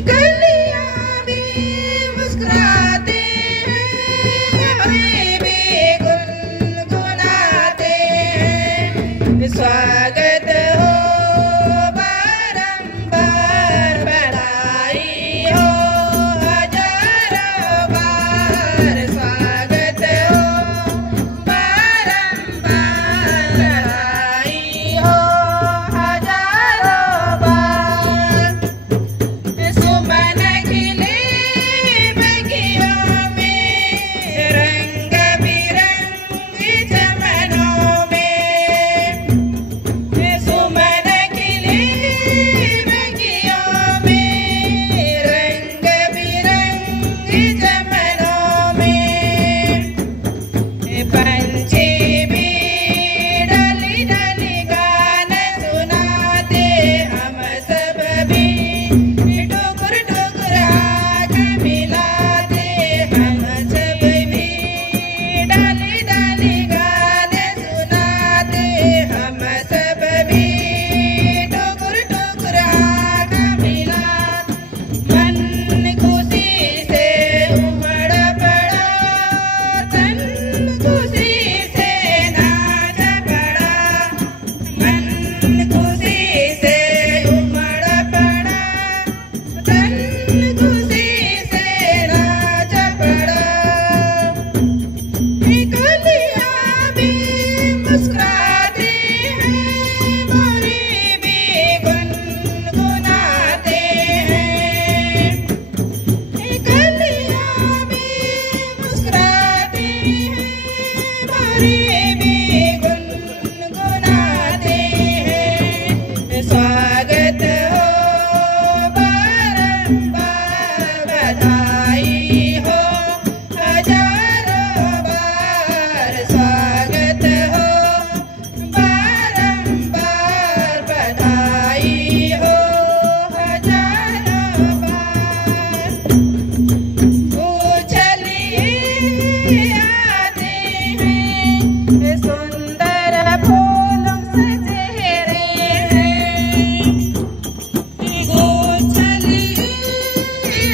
कलियां भी मुस्कुराते हैं, हमें भी गुनगुनाते हैं। स्वागत हो बारंबार, बधाई हो हजारों बार। स्वागत हो बारंबार, बधाई हो हजारों बार। सुमन खिले बगियों में, रंग बिरंगी चमनों में। सुमन खिले बगियों में, रंग बिरंगी चमनों में। पंछी भी डली डली गान सुनाते, हम सब भी टुकुर टुकुर आँख मिलाते। हम सब भी डली डली गान सुनाते, हम सब भी टुकुर टुकुर आँख मिलाते। मन खुशी से उमड़ पड़ा, तन खुशी से नाच पड़ा। मन खुशी से उमड़ पड़ा, तन खुशी से नाच पड़ा। कलियां भी मुस्कुराते हैं, मोरी भी गुनगुनाते हैं। कलियां भी मुस्कुराते हैं, मोरी भी गुनगुनाते हैं। स्वागत हो बारंबार, बधाई हो हजारों बार। स्वागत हो बारंबार, बधाई हो हजारों बार। उछलिए आते हैं, सुंदर फूलों से चेहरे हैं। उछलिए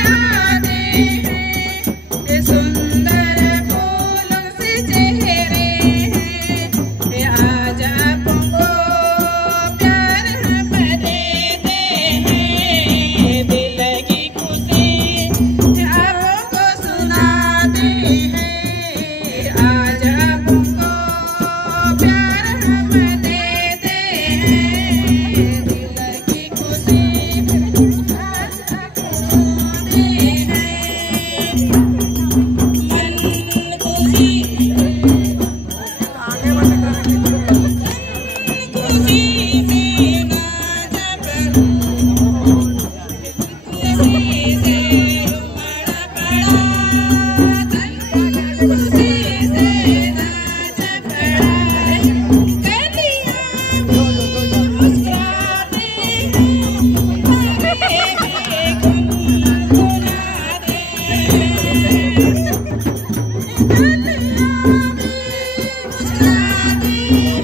आते हैं, सुंदर फूलों से चेहरे हैं। आज आपको प्यार हम देते हैं, दिल की खुशी आपको सुनाते हैं। आज आपको प्यार हम देते हैं, दिल की खुशी आपको सुनाते हैं। मन खुशी मुस्कुराते हैं,